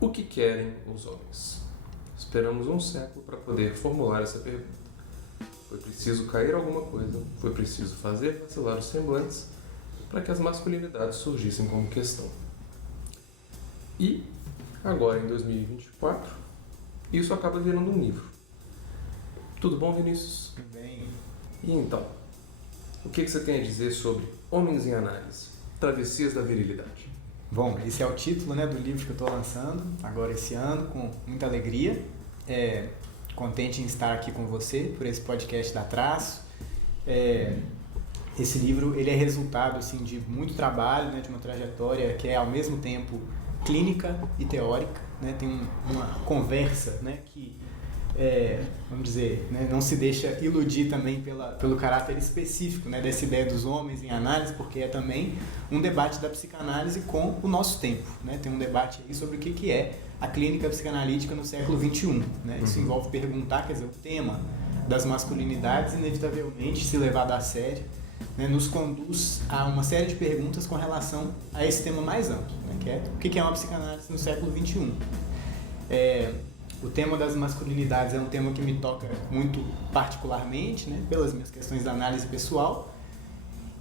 O que querem os homens? Esperamos um século para poder formular essa pergunta. Foi preciso cair alguma coisa, foi preciso fazer vacilar os semblantes para que as masculinidades surgissem como questão. E, agora em 2024, isso acaba virando um livro. Tudo bom, Vinícius? Tudo bem. E então, o que você tem a dizer sobre Homens em Análise, Travessias da Virilidade? Bom, esse é o título, né, do livro que eu estou lançando agora esse ano, com muita alegria. Contente em estar aqui com você por esse podcast da Traço. Esse livro ele é resultado assim, de muito trabalho, né, de uma trajetória que é ao mesmo tempo clínica e teórica, né, tem uma conversa, né, que vamos dizer, né, não se deixa iludir também pelo caráter específico, né, dessa ideia dos homens em análise, porque é também um debate da psicanálise com o nosso tempo, né? Tem um debate aí sobre o que é a clínica psicanalítica no século XXI, né? Isso envolve perguntar, quer dizer, o tema das masculinidades, inevitavelmente, se levado a sério, né, nos conduz a uma série de perguntas com relação a esse tema mais amplo, né, que é o que é uma psicanálise no século XXI. O tema das masculinidades é um tema que me toca muito particularmente, né, pelas minhas questões de análise pessoal,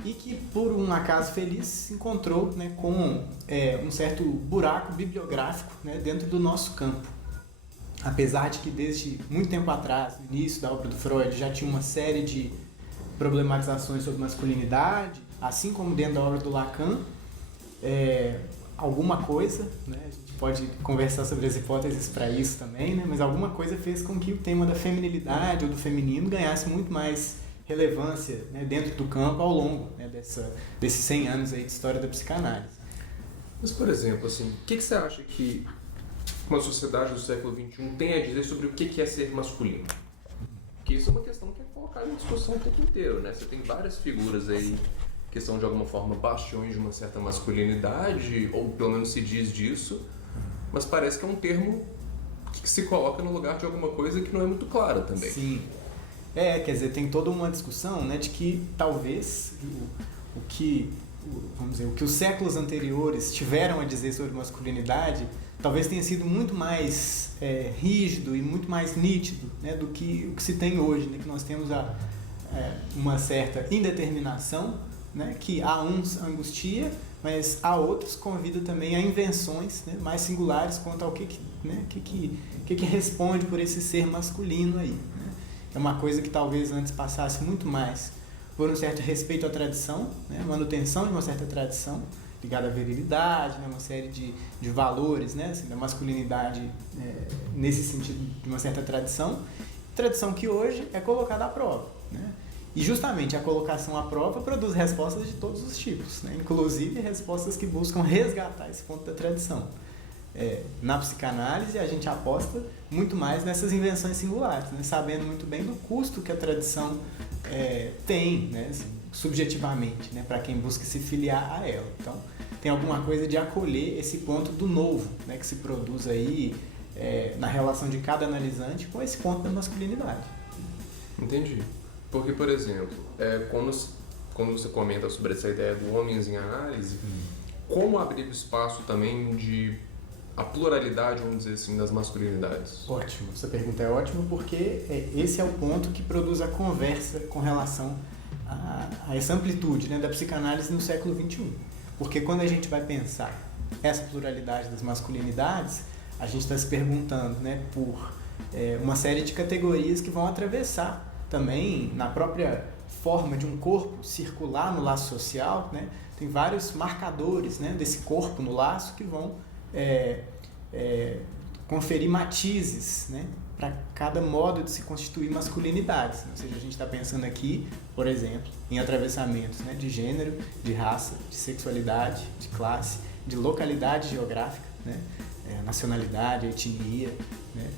e que, por um acaso feliz, se encontrou, né, com um certo buraco bibliográfico, né, dentro do nosso campo. Apesar de que desde muito tempo atrás, no início da obra do Freud, já tinha uma série de problematizações sobre masculinidade, assim como dentro da obra do Lacan, alguma coisa, né, a gente pode conversar sobre as hipóteses para isso também, né, mas alguma coisa fez com que o tema da feminilidade ou do feminino ganhasse muito mais relevância, né, dentro do campo ao longo, né, desses 100 anos aí de história da psicanálise. Mas, por exemplo, assim, o que você acha que uma sociedade do século XXI tem a dizer sobre o que é ser masculino? Porque isso é uma questão que é colocada em discussão o tempo inteiro, né? Você tem várias figuras aí que são de alguma forma bastiões de uma certa masculinidade, ou pelo menos se diz disso, mas parece que é um termo que se coloca no lugar de alguma coisa que não é muito clara também. Sim. Quer dizer, tem toda uma discussão, né, de que talvez o que os séculos anteriores tiveram a dizer sobre masculinidade talvez tenha sido muito mais rígido e muito mais nítido, né, do que o que se tem hoje, né, que nós temos uma certa indeterminação, né, que a uns angustia, mas a outros convida também a invenções, né, mais singulares quanto ao que responde por esse ser masculino aí, né? É uma coisa que talvez antes passasse muito mais por um certo respeito à tradição, né, manutenção de uma certa tradição ligada à virilidade, né, uma série de valores, né, assim, da masculinidade nesse sentido de uma certa tradição que hoje é colocada à prova, né? E justamente a colocação à prova produz respostas de todos os tipos, né? Inclusive respostas que buscam resgatar esse ponto da tradição. Na psicanálise, a gente aposta muito mais nessas invenções singulares, né? Sabendo muito bem do custo que a tradição tem, né? Assim, subjetivamente, né? Para quem busca se filiar a ela. Então, tem alguma coisa de acolher esse ponto do novo, né? Que se produz aí na relação de cada analisante com esse ponto da masculinidade. Entendi. Porque, por exemplo, quando você comenta sobre essa ideia do homens em análise, como abrir espaço também de a pluralidade, vamos dizer assim, das masculinidades? Ótimo, essa pergunta é ótima porque esse é o ponto que produz a conversa com relação a essa amplitude, né, da psicanálise no século XXI. Porque quando a gente vai pensar essa pluralidade das masculinidades, a gente está se perguntando, né, por uma série de categorias que vão atravessar também na própria forma de um corpo circular no laço social, né? Tem vários marcadores, né, desse corpo no laço que vão conferir matizes, né, para cada modo de se constituir masculinidades. Ou seja, a gente está pensando aqui, por exemplo, em atravessamentos, né, de gênero, de raça, de sexualidade, de classe, de localidade geográfica, né, nacionalidade, etnia, né,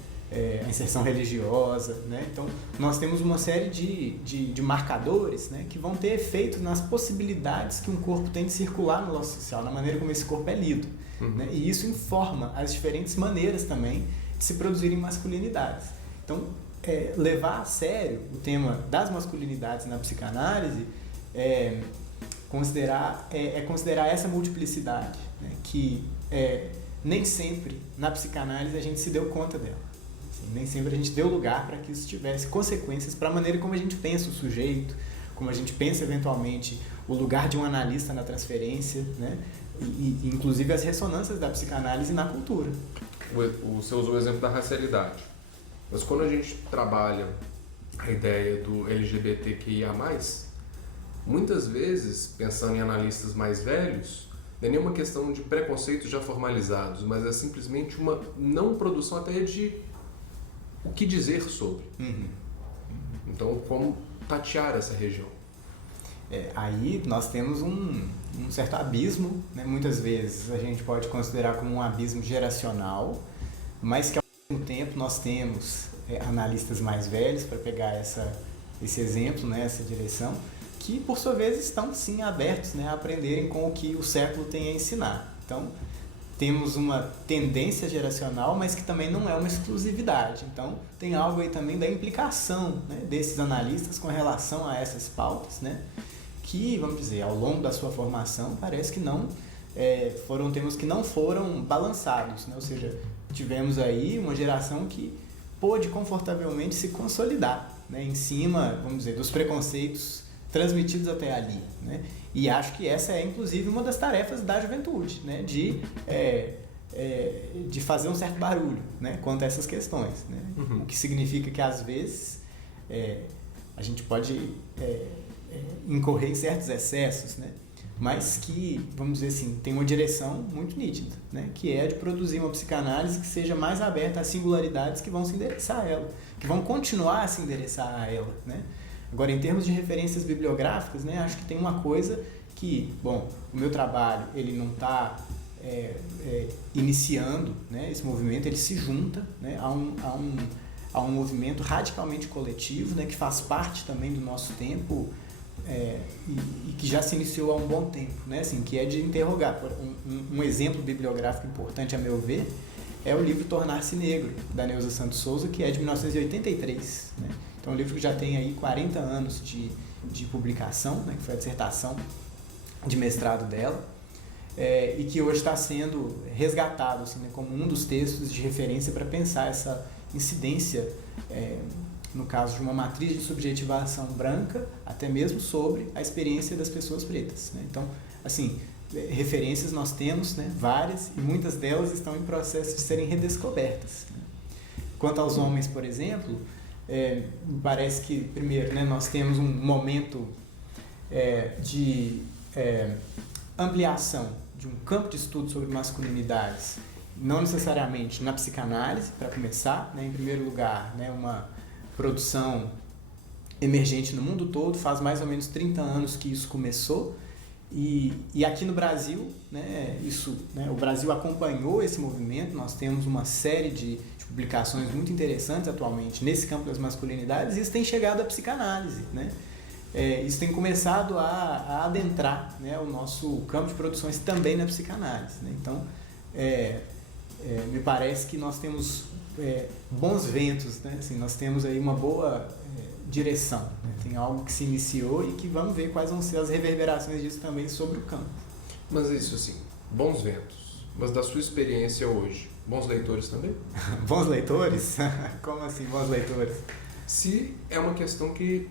a inserção religiosa, né? Então, nós temos uma série de marcadores, né, que vão ter efeitos nas possibilidades que um corpo tem de circular no laço social, na maneira como esse corpo é lido. Né? E isso informa as diferentes maneiras também de se produzirem masculinidades. Então, levar a sério o tema das masculinidades na psicanálise considerar essa multiplicidade, né, que nem sempre na psicanálise a gente se deu conta dela. Assim, nem sempre a gente deu lugar para que isso tivesse consequências para a maneira como a gente pensa o sujeito, como a gente pensa eventualmente o lugar de um analista na transferência, né? E inclusive as ressonâncias da psicanálise na cultura. Você usou o exemplo da racialidade, mas quando a gente trabalha a ideia do LGBTQIA+, muitas vezes, pensando em analistas mais velhos, não é nenhuma questão de preconceitos já formalizados, mas é simplesmente uma não produção até de o que dizer sobre. Então, como tatear essa região? Aí nós temos um certo abismo, né? Muitas vezes a gente pode considerar como um abismo geracional, mas que ao mesmo tempo nós temos analistas mais velhos, para pegar esse exemplo, né? Essa direção, que por sua vez estão sim abertos, né? A aprenderem com o que o século tem a ensinar. Então, temos uma tendência geracional, mas que também não é uma exclusividade. Então, tem algo aí também da implicação, né, desses analistas com relação a essas pautas, né, que, vamos dizer, ao longo da sua formação, parece que não foram temas que não foram balançados, né? Ou seja, tivemos aí uma geração que pôde confortavelmente se consolidar, né, em cima, vamos dizer, dos preconceitos transmitidos até ali, né? E acho que essa é, inclusive, uma das tarefas da juventude, né? De fazer um certo barulho, né? Quanto a essas questões, né? O que significa que, às vezes, a gente pode incorrer em certos excessos, né? Mas que, vamos dizer assim, tem uma direção muito nítida, né? Que é de produzir uma psicanálise que seja mais aberta às singularidades que vão se endereçar a ela, que vão continuar a se endereçar a ela, né? Agora, em termos de referências bibliográficas, né, acho que tem uma coisa que, bom, o meu trabalho ele não está iniciando, né, esse movimento, ele se junta, né, a um movimento radicalmente coletivo, né, que faz parte também do nosso tempo e que já se iniciou há um bom tempo, né, assim, que é de interrogar. Um exemplo bibliográfico importante, a meu ver, é o livro Tornar-se Negro, da Neuza Santos Souza, que é de 1983, né? Então, é um livro que já tem aí 40 anos de publicação, né, que foi a dissertação de mestrado dela, e que hoje está sendo resgatado assim, né, como um dos textos de referência para pensar essa incidência, no caso de uma matriz de subjetivação branca, até mesmo sobre a experiência das pessoas pretas, né? Então, assim, referências nós temos, né, várias, e muitas delas estão em processo de serem redescobertas, né? Quanto aos homens, por exemplo, parece que, primeiro, né, nós temos um momento de ampliação de um campo de estudo sobre masculinidades, não necessariamente na psicanálise, para começar, né, em primeiro lugar, né, uma produção emergente no mundo todo, faz mais ou menos 30 anos que isso começou, e aqui no Brasil, né, o Brasil acompanhou esse movimento, nós temos uma série de publicações muito interessantes atualmente nesse campo das masculinidades, e isso tem chegado à psicanálise, né? Isso tem começado a adentrar, né, o nosso campo de produções também na psicanálise, né? Então, me parece que nós temos bons ventos, né? Assim, nós temos aí uma boa direção, né? Tem algo que se iniciou e que vamos ver quais vão ser as reverberações disso também sobre o campo. Mas isso assim, bons ventos, mas da sua experiência hoje, bons leitores também? Bons leitores? Como assim, bons leitores? Se é uma questão que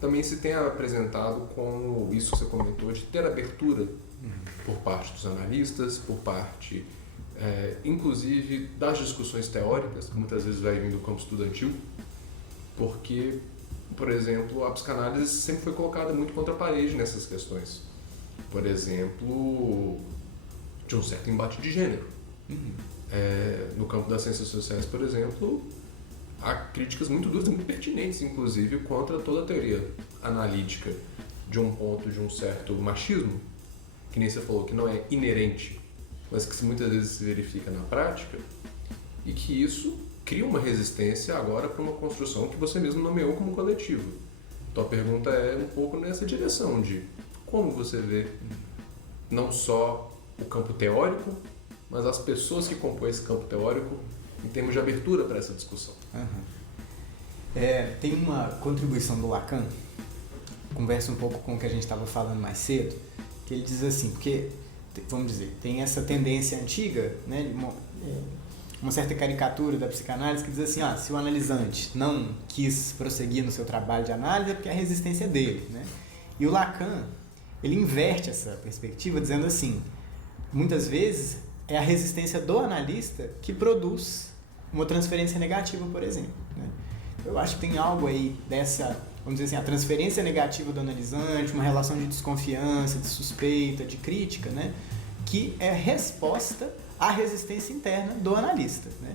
também se tem apresentado como isso que você comentou, de ter abertura por parte dos analistas, por parte, inclusive, das discussões teóricas, que muitas vezes vai vir do campo estudantil, porque, por exemplo, a psicanálise sempre foi colocada muito contra a parede nessas questões. Por exemplo, de um certo embate de gênero. No campo das ciências sociais, por exemplo, há críticas muito duras e muito pertinentes, inclusive, contra toda a teoria analítica de um ponto de um certo machismo, que nem você falou, que não é inerente, mas que muitas vezes se verifica na prática, e que isso cria uma resistência agora para uma construção que você mesmo nomeou como coletivo. Então a pergunta é um pouco nessa direção de como você vê não só o campo teórico, mas as pessoas que compõem esse campo teórico em termos de abertura para essa discussão. Tem uma contribuição do Lacan, conversa um pouco com o que a gente estava falando mais cedo, que ele diz assim, porque vamos dizer, tem essa tendência antiga, né, uma certa caricatura da psicanálise que diz assim, se o analisante não quis prosseguir no seu trabalho de análise é porque a resistência é dele, né? E o Lacan, ele inverte essa perspectiva dizendo assim, muitas vezes é a resistência do analista que produz uma transferência negativa, por exemplo, né? Eu acho que tem algo aí dessa, vamos dizer assim, a transferência negativa do analisante, uma relação de desconfiança, de suspeita, de crítica, né? Que é resposta à resistência interna do analista, né?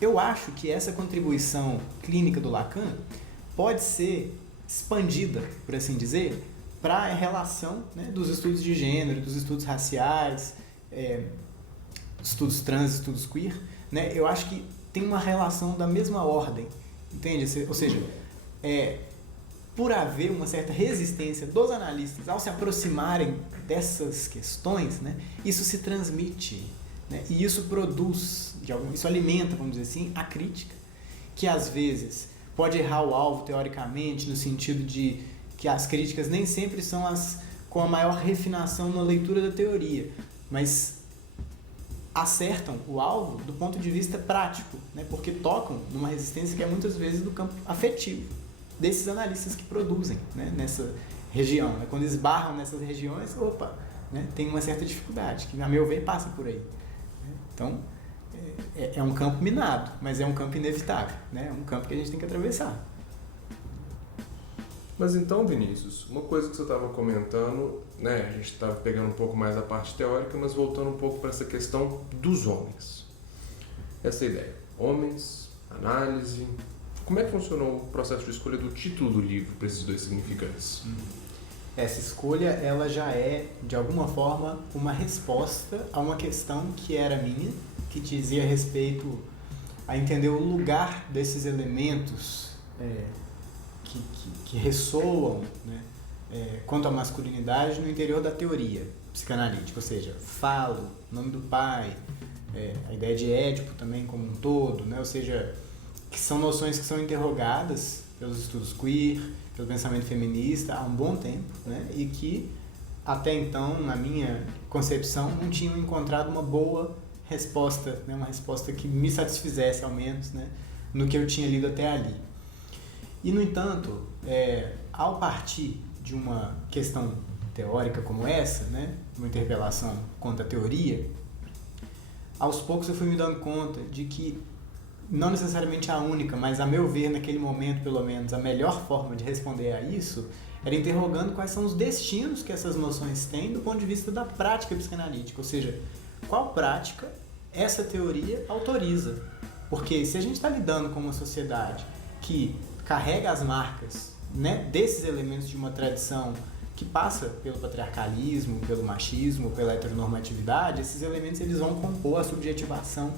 Eu acho que essa contribuição clínica do Lacan pode ser expandida, por assim dizer, para a relação, né, dos estudos de gênero, dos estudos raciais, estudos trans, estudos queer, né? Eu acho que tem uma relação da mesma ordem, entende? Ou seja, por haver uma certa resistência dos analistas ao se aproximarem dessas questões, né, isso se transmite, né, e isso produz, isso alimenta, vamos dizer assim, a crítica, que às vezes pode errar o alvo teoricamente, no sentido de que as críticas nem sempre são as com a maior refinação na leitura da teoria, mas acertam o alvo do ponto de vista prático, né, porque tocam numa resistência que é muitas vezes do campo afetivo desses analistas que produzem, né, nessa região, né? Quando esbarram nessas regiões, né, tem uma certa dificuldade, que, a meu ver, passa por aí, né? Então, é um campo minado, mas é um campo inevitável, né? É um campo que a gente tem que atravessar. Mas então, Vinícius, uma coisa que você estava comentando, né, a gente estava pegando um pouco mais a parte teórica, mas voltando um pouco para essa questão dos homens. Essa ideia, homens, análise. Como é que funcionou o processo de escolha do título do livro para esses dois significantes? Essa escolha, ela já é, de alguma forma, uma resposta a uma questão que era minha, que dizia respeito a entender o lugar desses elementos que ressoam, né, quanto à masculinidade no interior da teoria psicanalítica, ou seja, falo, nome do pai, a ideia de Édipo também como um todo, né, ou seja, que são noções que são interrogadas pelos estudos queer, pelo pensamento feminista há um bom tempo, né, e que até então, na minha concepção, não tinham encontrado uma boa resposta, né, uma resposta que me satisfizesse, ao menos, né, no que eu tinha lido até ali. E, no entanto, ao partir de uma questão teórica como essa, né, uma interpelação contra a teoria, aos poucos eu fui me dando conta de que não necessariamente a única, mas a meu ver, naquele momento, pelo menos, a melhor forma de responder a isso era interrogando quais são os destinos que essas noções têm do ponto de vista da prática psicanalítica, ou seja, qual prática essa teoria autoriza. Porque se a gente está lidando com uma sociedade que carrega as marcas, né, desses elementos de uma tradição que passa pelo patriarcalismo, pelo machismo, pela heteronormatividade, esses elementos eles vão compor a subjetivação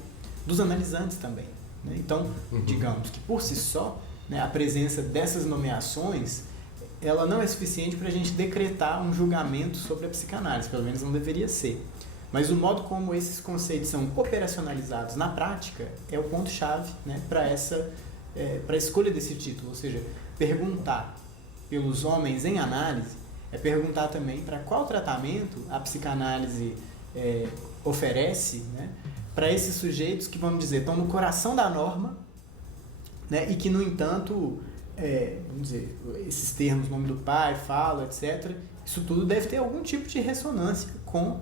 dos analisantes também, né? Então, digamos que por si só, né, a presença dessas nomeações, ela não é suficiente para a gente decretar um julgamento sobre a psicanálise, pelo menos não deveria ser. Mas o modo como esses conceitos são operacionalizados na prática é o ponto-chave, né, para a escolha desse título, ou seja, perguntar pelos homens em análise é perguntar também para qual tratamento a psicanálise oferece, né, para esses sujeitos que, vamos dizer, estão no coração da norma, né, e que, no entanto, vamos dizer, esses termos, nome do pai, fala, etc., isso tudo deve ter algum tipo de ressonância com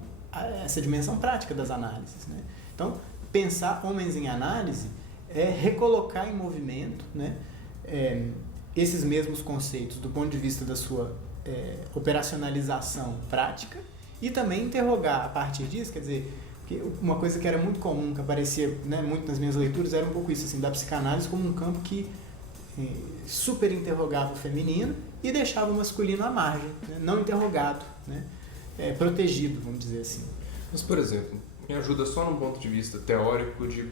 essa dimensão prática das análises, né? Então, pensar homens em análise é recolocar em movimento, né, esses mesmos conceitos do ponto de vista da sua operacionalização prática e também interrogar a partir disso, quer dizer, uma coisa que era muito comum, que aparecia, né, muito nas minhas leituras, era um pouco isso, assim, da psicanálise como um campo que super interrogava o feminino e deixava o masculino à margem, né, não interrogado, né, protegido, vamos dizer assim. Mas, por exemplo, me ajuda só num ponto de vista teórico de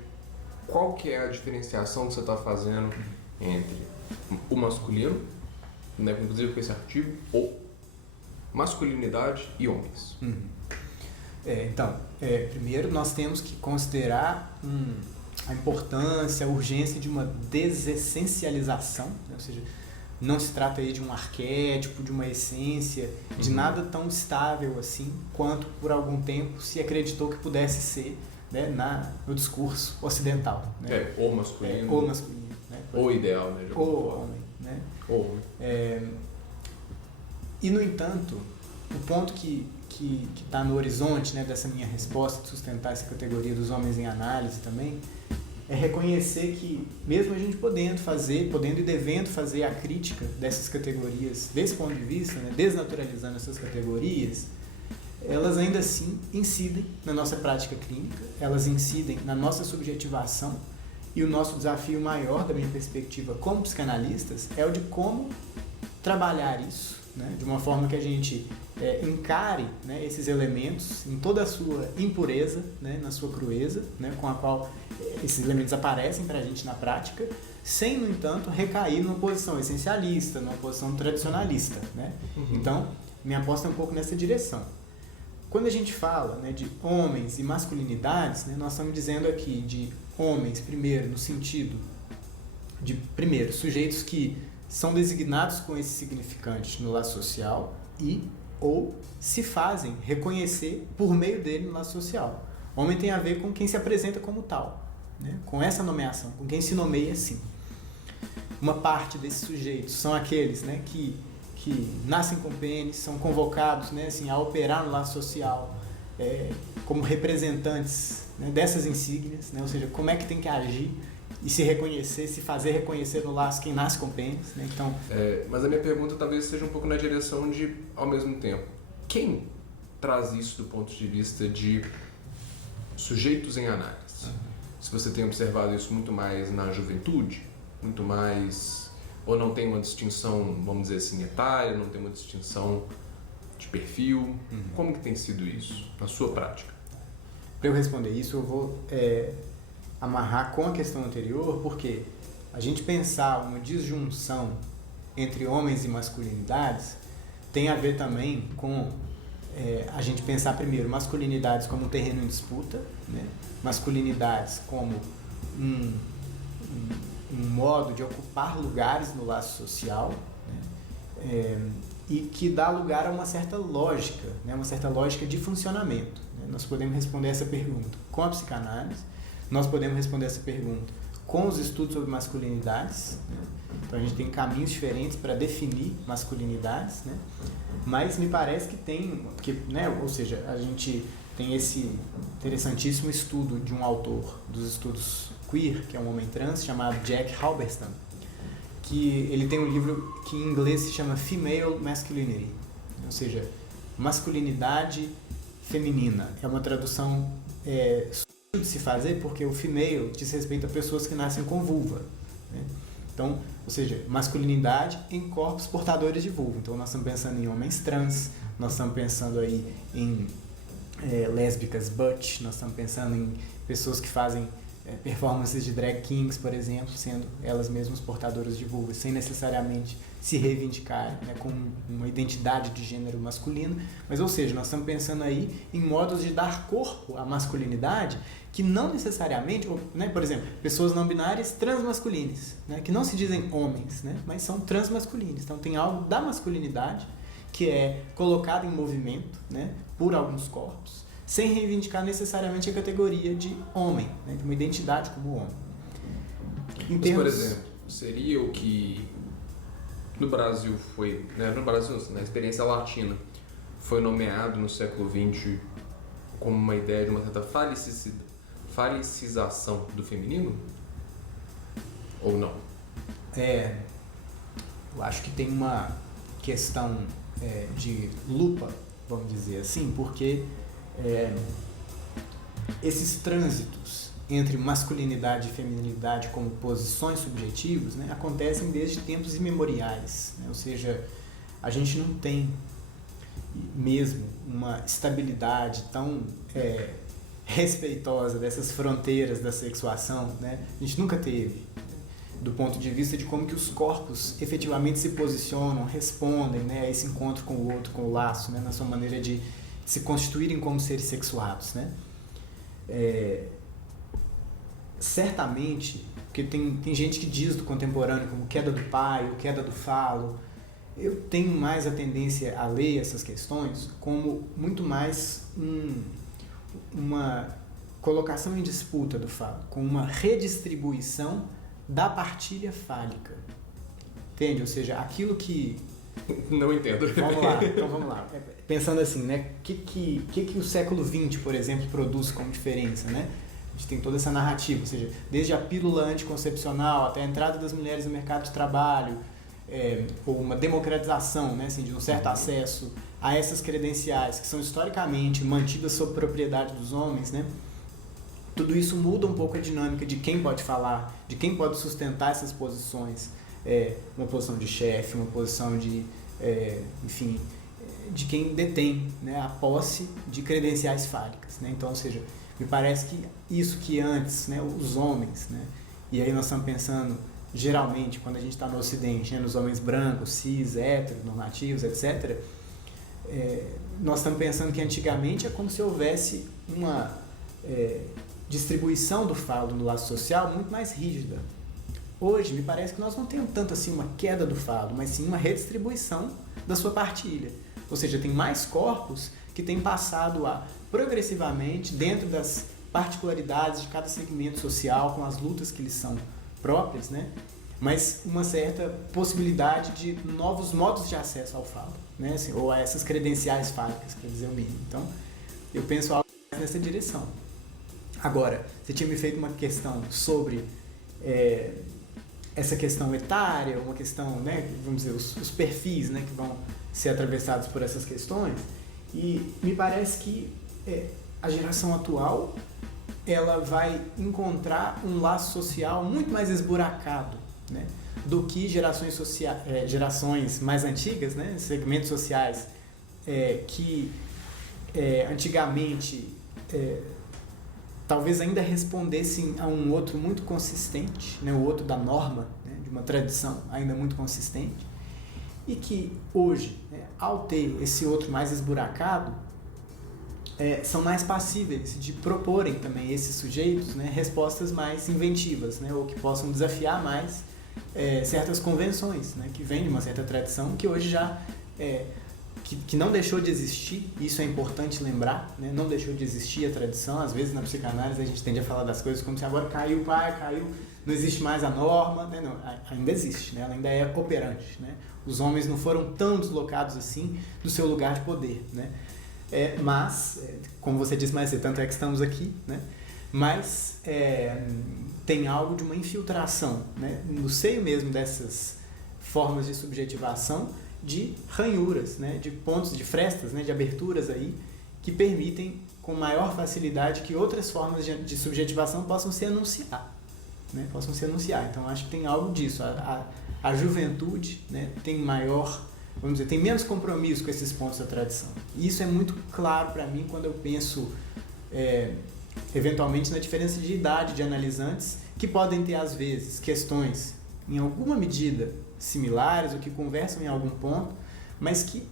qual que é a diferenciação que você está fazendo entre o masculino, né, inclusive com esse artigo, ou masculinidade e homens. Então, primeiro nós temos que considerar a importância, a urgência de uma desessencialização, né? Ou seja, não se trata aí de um arquétipo, de uma essência, de nada tão estável assim, quanto por algum tempo se acreditou que pudesse ser, né, no discurso ocidental. Né? Ou masculino. Ou masculino. Né? Ou ideal, né? Ou homem. Né? Ou homem. E, no entanto, o ponto que está no horizonte, né, dessa minha resposta de sustentar essa categoria dos homens em análise também, é reconhecer que, mesmo a gente podendo e devendo fazer a crítica dessas categorias, desse ponto de vista, né, desnaturalizando essas categorias, elas ainda assim incidem na nossa prática clínica, elas incidem na nossa subjetivação, e o nosso desafio maior, da minha perspectiva como psicanalistas, é o de como trabalhar isso, né, de uma forma que a gente encare, né, esses elementos em toda a sua impureza, né, na sua crueza, né, com a qual esses elementos aparecem para a gente na prática, sem, no entanto, recair numa posição essencialista, numa posição tradicionalista. Né? Então, minha aposta é um pouco nessa direção. Quando a gente fala, né, de homens e masculinidades, né, nós estamos dizendo aqui de homens, primeiro, no sentido de, primeiro, sujeitos que são designados com esse significante no laço social ou se fazem reconhecer por meio dele no laço social. Homem tem a ver com quem se apresenta como tal, né? Com essa nomeação, com quem se nomeia assim. Uma parte desses sujeitos são aqueles, né, que nascem com pênis, são convocados, né, assim, a operar no laço social como representantes, né, dessas insígnias, né? Ou seja, como é que tem que agir e se reconhecer, se fazer reconhecer no laço quem nasce com pênis, né? Então, mas a minha pergunta talvez seja um pouco na direção de, ao mesmo tempo, quem traz isso do ponto de vista de sujeitos em análise? Se você tem observado isso muito mais na juventude, muito mais, ou não tem uma distinção, vamos dizer assim, etária, não tem uma distinção de perfil, como que tem sido isso na sua prática? Para eu responder isso, eu vou amarrar com a questão anterior, porque a gente pensar uma disjunção entre homens e masculinidades tem a ver também com a gente pensar primeiro masculinidades como um terreno em disputa, né? Masculinidades como um modo de ocupar lugares no laço social, né? E que dá lugar a uma certa lógica, né? Uma certa lógica de funcionamento. Né? Nós podemos responder essa pergunta com a psicanálise, nós podemos responder essa pergunta com os estudos sobre masculinidades, né? Então a gente tem caminhos diferentes para definir masculinidades, né? Mas me parece que tem, né? Ou seja, a gente tem esse interessantíssimo estudo de um autor dos estudos queer, que é um homem trans, chamado Jack Halberstam, que ele tem um livro que em inglês se chama Female Masculinity, ou seja, masculinidade feminina. É uma tradução de se fazer porque o female diz respeito a pessoas que nascem com vulva, né? Então, ou seja, masculinidade em corpos portadores de vulva. Então nós estamos pensando em homens trans, nós estamos pensando aí em lésbicas butch, nós estamos pensando em pessoas que fazem performances de drag kings, por exemplo, sendo elas mesmas portadoras de vulva, sem necessariamente se reivindicarem, né, com uma identidade de gênero masculino. Mas, ou seja, nós estamos pensando aí em modos de dar corpo à masculinidade que não necessariamente, né, por exemplo, pessoas não binárias transmasculinas, né, que não se dizem homens, né, mas são transmasculinos. Então tem algo da masculinidade que é colocado em movimento, né, por alguns corpos, sem reivindicar necessariamente a categoria de homem, né, de uma identidade como homem. Mas, por exemplo, seria o que no Brasil foi, né, no Brasil, na experiência latina, foi nomeado no século XX como uma ideia de uma certa falicização do feminino? Ou não? Eu acho que tem uma questão de lupa, vamos dizer assim, porque esses trânsitos entre masculinidade e feminilidade como posições subjetivas, né, acontecem desde tempos imemoriais, né? Ou seja, a gente não tem mesmo uma estabilidade tão respeitosa dessas fronteiras da sexuação, né? A gente nunca teve, do ponto de vista de como que os corpos efetivamente se posicionam, respondem, né, a esse encontro com o outro, com o laço, né, na sua maneira de se constituírem como seres sexuados, né? certamente, porque tem gente que diz do contemporâneo como queda do pai ou queda do falo, eu tenho mais a tendência a ler essas questões como muito mais uma colocação em disputa do falo, com uma redistribuição da partilha fálica. Entende? Ou seja, aquilo que... Não entendo. Vamos lá. Pensando assim, né? O que o século XX, por exemplo, produz como diferença, né? A gente tem toda essa narrativa, ou seja, desde a pílula anticoncepcional até a entrada das mulheres no mercado de trabalho, ou uma democratização, né? Assim, de um certo acesso a essas credenciais que são historicamente mantidas sob propriedade dos homens, né? Tudo isso muda um pouco a dinâmica de quem pode falar, de quem pode sustentar essas posições. Uma posição de chefe, uma posição de, enfim, de quem detém, né, a posse de credenciais fálicas, né? Então, ou seja, me parece que isso que antes, né, os homens, né, e aí nós estamos pensando geralmente quando a gente está no Ocidente, né, nos homens brancos, cis, héteros, normativos, etc., nós estamos pensando que antigamente é como se houvesse uma distribuição do falo no laço social muito mais rígida. Hoje, me parece que nós não temos tanto assim uma queda do falo, mas sim uma redistribuição da sua partilha. Ou seja, tem mais corpos que têm passado a, progressivamente, dentro das particularidades de cada segmento social, com as lutas que lhes são próprias, né? Mas uma certa possibilidade de novos modos de acesso ao falo, né? Assim, ou a essas credenciais fálicas, quer dizer o mínimo. Então, eu penso algo nessa direção. Agora, você tinha me feito uma questão sobre essa questão etária, uma questão, né, vamos dizer, os perfis, né, que vão ser atravessados por essas questões, e me parece que a geração atual ela vai encontrar um laço social muito mais esburacado, né, do que gerações mais antigas, né, segmentos sociais que antigamente talvez ainda respondessem a um outro muito consistente, né, o outro da norma, né, de uma tradição ainda muito consistente, e que hoje, né, ao ter esse outro mais esburacado, são mais passíveis de proporem também esses sujeitos, né, respostas mais inventivas, né, ou que possam desafiar mais certas convenções, né, que vêm de uma certa tradição que hoje já que não deixou de existir. Isso é importante lembrar, né? Não deixou de existir a tradição. Às vezes na psicanálise a gente tende a falar das coisas como se agora caiu o pai, caiu, não existe mais a norma, né? Não, ainda existe, né? Ela ainda é operante, né? Os homens não foram tão deslocados assim do seu lugar de poder, né? Mas, como você disse mais cedo, tanto é que estamos aqui, né? Mas tem algo de uma infiltração, né? No seio mesmo dessas formas de subjetivação, de ranhuras, né, de pontos, de frestas, né, de aberturas aí, que permitem com maior facilidade que outras formas de subjetivação possam se anunciar, né, Então acho que tem algo disso. A juventude, né, tem maior, vamos dizer, tem menos compromisso com esses pontos da tradição. E isso é muito claro para mim quando eu penso eventualmente na diferença de idade de analisantes que podem ter às vezes questões em alguma medida similares ou que conversam em algum ponto, mas que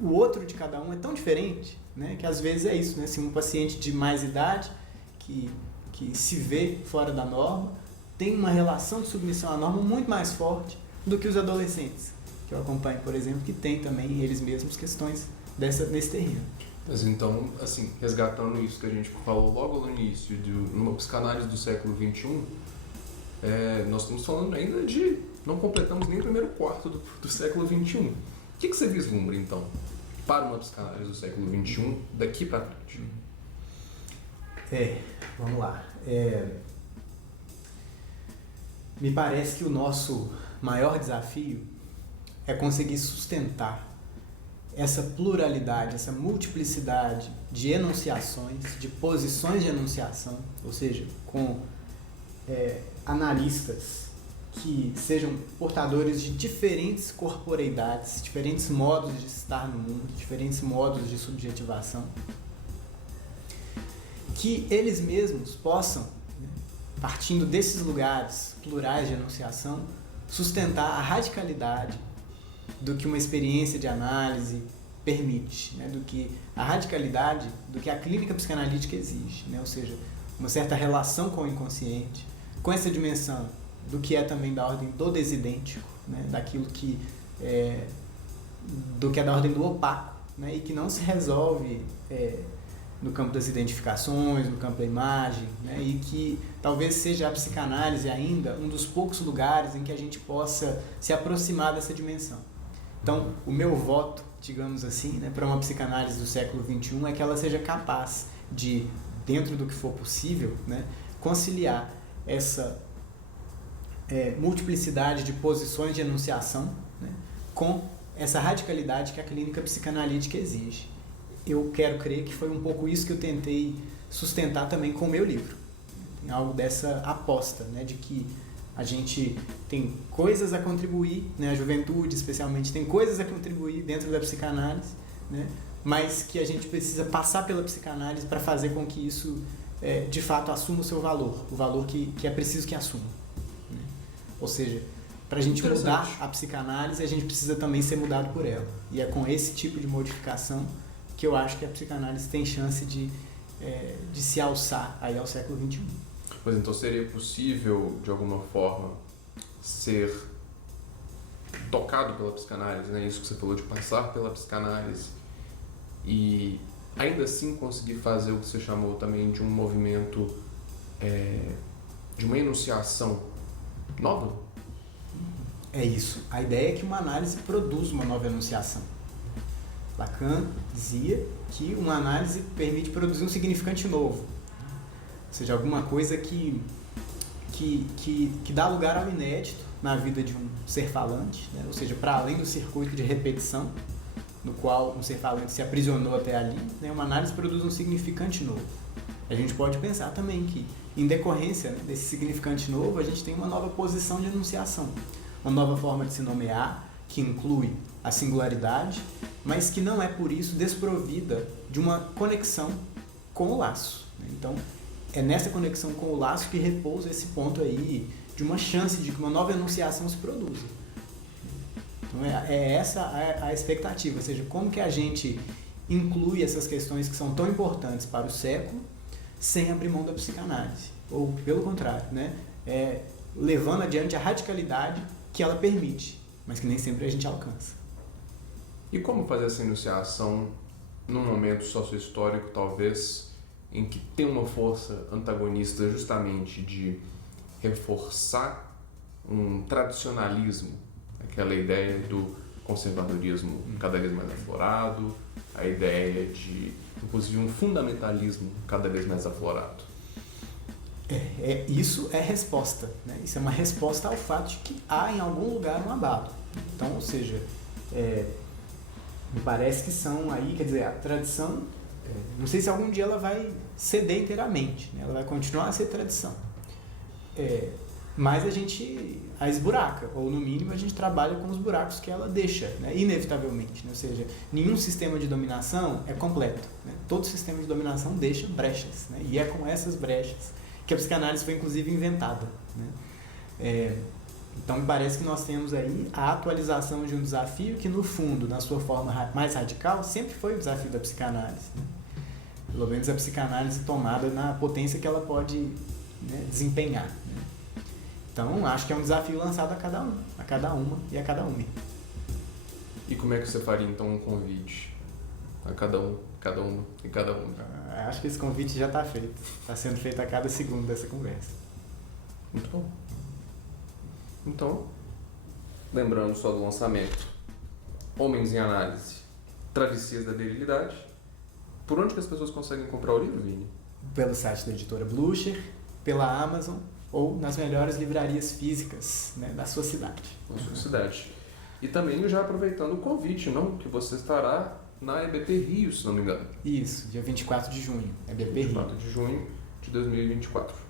o outro de cada um é tão diferente, né, que às vezes é isso, né, assim, um paciente de mais idade que se vê fora da norma tem uma relação de submissão à norma muito mais forte do que os adolescentes que eu acompanho, por exemplo, que tem também eles mesmos questões nesse terreno. Mas então, assim, resgatando isso que a gente falou logo no início numa psicanálise do século XXI, nós estamos falando ainda não completamos nem o primeiro quarto do século XXI. O que você vislumbra, então, para uma psicanálise do século XXI daqui para frente? Vamos lá. Me parece que o nosso maior desafio é conseguir sustentar essa pluralidade, essa multiplicidade de enunciações, de posições de enunciação, ou seja, com analistas que sejam portadores de diferentes corporeidades, diferentes modos de estar no mundo, diferentes modos de subjetivação, que eles mesmos possam, né, partindo desses lugares plurais de enunciação, sustentar a radicalidade do que uma experiência de análise permite, né, do que a radicalidade do que a clínica psicanalítica exige, né, ou seja, uma certa relação com o inconsciente, com essa dimensão do que é também da ordem do desidêntico, né? Daquilo que é da ordem do opaco, né? E que não se resolve no campo das identificações, no campo da imagem, né? E que talvez seja a psicanálise ainda um dos poucos lugares em que a gente possa se aproximar dessa dimensão. Então, o meu voto, digamos assim, né, para uma psicanálise do século XXI é que ela seja capaz de, dentro do que for possível, né, conciliar essa multiplicidade de posições de enunciação, né, com essa radicalidade que a clínica psicanalítica exige. Eu quero crer que foi um pouco isso que eu tentei sustentar também com o meu livro. Tem algo dessa aposta, né, de que a gente tem coisas a contribuir, né, a juventude especialmente tem coisas a contribuir dentro da psicanálise, né, mas que a gente precisa passar pela psicanálise para fazer com que isso de fato assuma o seu valor, o valor que é preciso que assuma. Né? Ou seja, para a gente mudar a psicanálise, a gente precisa também ser mudado por ela. E é com esse tipo de modificação que eu acho que a psicanálise tem chance de se alçar aí ao século XXI. Mas então seria possível, de alguma forma, ser tocado pela psicanálise, né? Isso que você falou de passar pela psicanálise e ainda assim conseguir fazer o que você chamou também de um movimento, de uma enunciação nova? É isso. A ideia é que uma análise produz uma nova enunciação. Lacan dizia que uma análise permite produzir um significante novo. Ou seja, alguma coisa que dá lugar ao inédito na vida de um ser falante, né? Ou seja, para além do circuito de repetição, no qual um ser falante se aprisionou até ali, né? Uma análise produz um significante novo. A gente pode pensar também que, em decorrência, né, desse significante novo, a gente tem uma nova posição de enunciação, uma nova forma de se nomear, que inclui a singularidade, mas que não é por isso desprovida de uma conexão com o laço. Então, é nessa conexão com o laço que repousa esse ponto aí de uma chance de que uma nova enunciação se produza. Então, essa a expectativa, ou seja, como que a gente inclui essas questões que são tão importantes para o século sem abrir mão da psicanálise, ou pelo contrário, né? Levando adiante a radicalidade que ela permite, mas que nem sempre a gente alcança. E como fazer essa enunciação num momento sociohistórico, talvez, em que tem uma força antagonista justamente de reforçar um tradicionalismo, aquela ideia do conservadorismo cada vez mais aflorado, a ideia de, inclusive, um fundamentalismo cada vez mais aflorado? Isso é resposta, né? Isso é uma resposta ao fato de que há em algum lugar um abalo. Então, ou seja, me parece que são aí, quer dizer, a tradição, não sei se algum dia ela vai ceder inteiramente, né? Ela vai continuar a ser tradição. Mas a gente a esburaca, ou no mínimo a gente trabalha com os buracos que ela deixa, né? Inevitavelmente. Né? Ou seja, nenhum sistema de dominação é completo. Né? Todo sistema de dominação deixa brechas, né? E é com essas brechas que a psicanálise foi inclusive inventada. Né? Então me parece que nós temos aí a atualização de um desafio que no fundo, na sua forma mais radical, sempre foi o desafio da psicanálise. Né? Pelo menos a psicanálise tomada na potência que ela pode, né, desempenhar. Né? Então acho que é um desafio lançado a cada um, a cada uma e a cada uma. E como é que você faria então um convite a cada um, cada uma e cada uma? Acho que esse convite já está feito. Está sendo feito a cada segundo dessa conversa. Muito bom. Então, lembrando só do lançamento, Homens em Análise, Travessias da Virilidade. Por onde que as pessoas conseguem comprar o livro, Vini? Pelo site da editora Blucher, pela Amazon ou nas melhores livrarias físicas, né, da sua cidade. Na sua cidade. E também já aproveitando o convite, não? Que você estará na EBP Rio, se não me engano. Isso, dia 24 de junho, EBP Rio. 24 de junho de 2024.